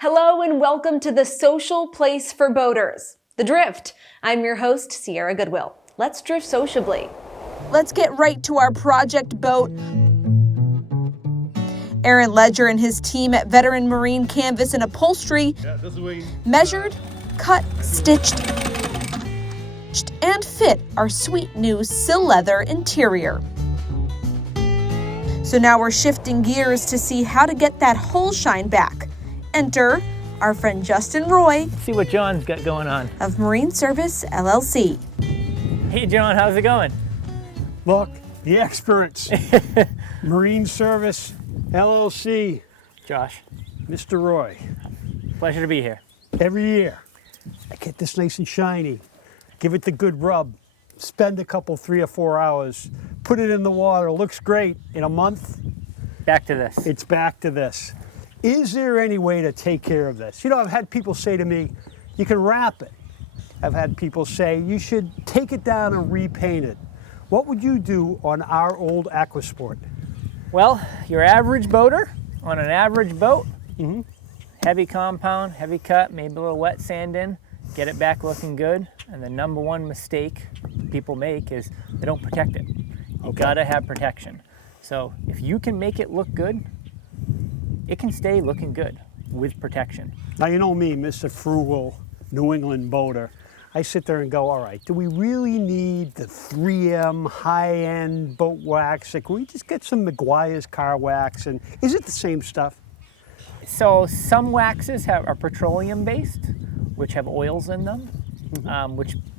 Hello and welcome to the social place for boaters, The Drift. I'm your host, Sierra Goodwill. Let's drift sociably. Let's get right to our project boat. Aaron Ledger and his team at Veteran Marine Canvas Upholstery measured, cut, stitched, and fit our sweet new SilLeather interior. So now we're shifting gears to see how to get that hull shine back. Enter our friend Justin Roy. See what John's got going on. Of Marine Service, LLC. Hey John, how's it going? Look, the experts. Marine Service, LLC. Josh. Mr. Roy. Pleasure to be here. Every year, I get this nice and shiny, give it the good rub, spend a couple, 3 or 4 hours, put it in the water, looks great. In a month, back to this. It's back to this. Is there any way to take care of this? You know, I've had people say to me, you can wrap it. I've had people say, you should take it down and repaint it. What would you do on our old Aquasport? Well, your average boater on an average boat, heavy compound, heavy cut, maybe a little wet sand in, get it back looking good. And the number one mistake people make is they don't protect it. You gotta have protection. So if you can make it look good, it can stay looking good with protection. Now, you know me, Mr. Frugal New England boater. I sit there and go, all right, do we really need the 3M high-end boat wax? Like, can we just get some McGuire's car wax? And is it the same stuff? So some waxes are petroleum-based, which have oils in them,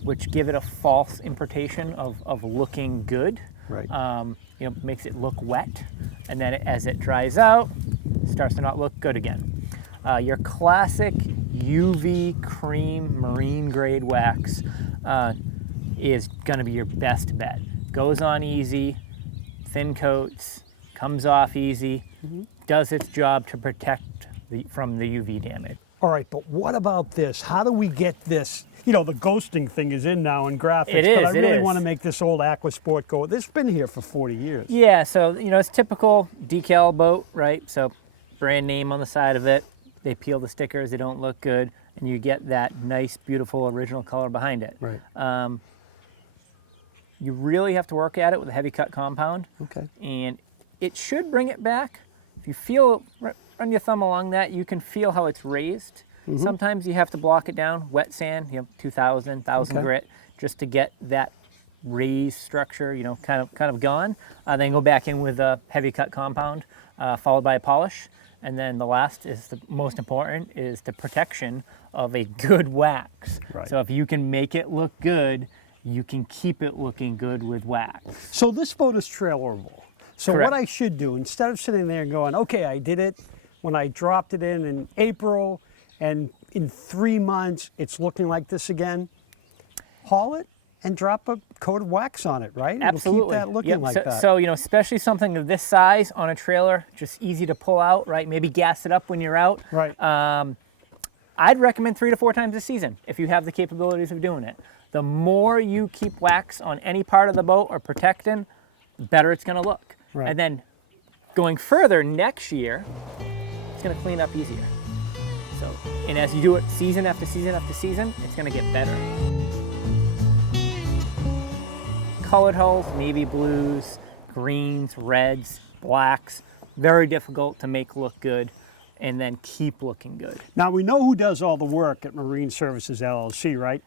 which give it a false impression of looking good. Right. You know, makes it look wet, and then as it dries out, it starts to not look good again. Your classic UV cream marine grade wax is going to be your best bet. Goes on easy, thin coats, comes off easy, does its job to protect from the UV damage. All right, but what about this? How do we get this? You know, the ghosting thing is in now in graphics, It is, but I really is. want to make this old Aquasport go. This has been here for 40 years. Yeah, so, you know, it's typical decal boat, right? So brand name on the side of it. They peel the stickers, they don't look good, and you get that nice, beautiful, original color behind it. Right. You really have to work at it with a heavy cut compound. Okay. And it should bring it back. If you feel, run your thumb along that, you can feel how it's raised. Sometimes you have to block it down, wet sand, you know, 2,000 grit, just to get that raised structure, you know, kind of gone. Then go back in with a heavy cut compound, followed by a polish. And then the last is the most important, is the protection of a good wax. Right. So if you can make it look good, you can keep it looking good with wax. So this boat is trailerable. So Correct. what I should do, instead of sitting there and going, okay, I did it when I dropped it in April, and in 3 months it's looking like this again, haul it and drop a coat of wax on it, right? Absolutely. It'll keep that looking like that. So, you know, especially something of this size on a trailer, just easy to pull out, right? Maybe gas it up when you're out. Right. I'd recommend 3 to 4 times a season if you have the capabilities of doing it. The more you keep wax on any part of the boat or protecting, the better it's going to look. Right. And then going further next year, it's going to clean up easier. So, and as you do it season after season after season, it's going to get better. Colored hulls, navy blues, greens, reds, blacks, very difficult to make look good and then keep looking good. Now we know who does all the work at Marine Services LLC, right?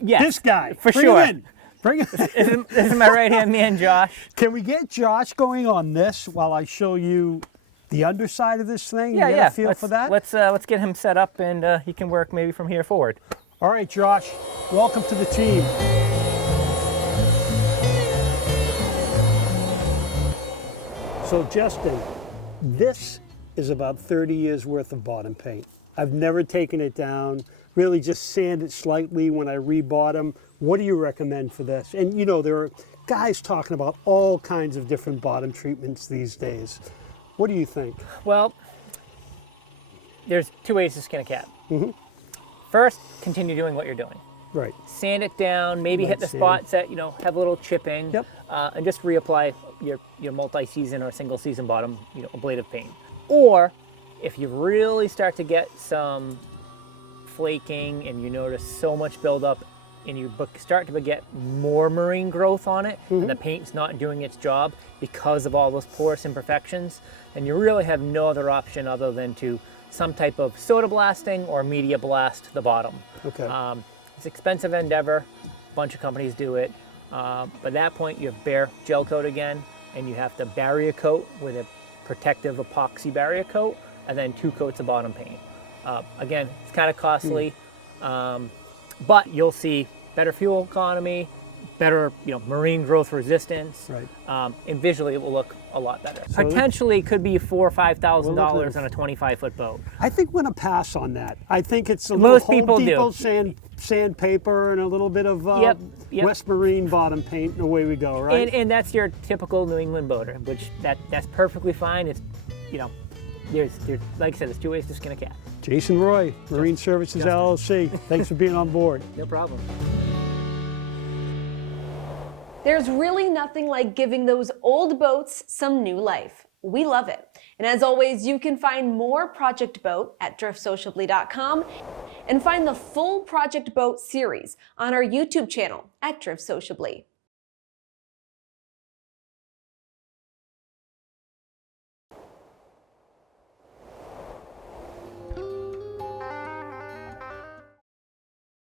Yes, This guy. for Bring sure. him in. Bring him in. This is my right-hand man, Josh. Can we get Josh going on this while I show you the underside of this thing? Yeah, you get yeah. a feel for that? Let's get him set up, and he can work maybe from here forward. All right, Josh, welcome to the team. So Justin, this is about 30 years worth of bottom paint. I've never taken it down, really just sand it slightly when I rebottom. What do you recommend for this? And you know, there are guys talking about all kinds of different bottom treatments these days. What do you think? Well, there's 2 ways to skin a cat. First, continue doing what you're doing. Right. Sand it down, maybe Light hit the sand. spots that, you know, have a little chipping. Yep. And just reapply your multi-season or single season bottom, you know, ablative paint. Or If you really start to get some flaking and you notice so much buildup and you start to get more marine growth on it, and the paint's not doing its job because of all those porous imperfections, then you really have no other option other than to some type of soda blasting or media blast the bottom. Okay. It's an expensive endeavor. A bunch of companies do it. But at that point, you have bare gel coat again, and you have to barrier coat with a protective epoxy barrier coat, and then 2 coats of bottom paint. Again, it's kind of costly, but you'll see better fuel economy, better marine growth resistance, Right. and visually it will look a lot better. So Potentially could be $4,000 or $5,000 nice. on a 25-foot boat. I think we're gonna pass on that. I think it's a Most little Home people do. Depot sandpaper and a little bit of Yep. West Marine bottom paint, and away we go, right? And that's your typical New England boater, which that's perfectly fine. It's there's like I said, there's 2 ways to skin a cat. Jason Roy, Marine Services LLC. Thanks for being on board. No problem. There's really nothing like giving those old boats some new life. We love it. And as always, you can find more Project Boat at driftsociably.com and find the full Project Boat series on our YouTube channel at Drift Sociably.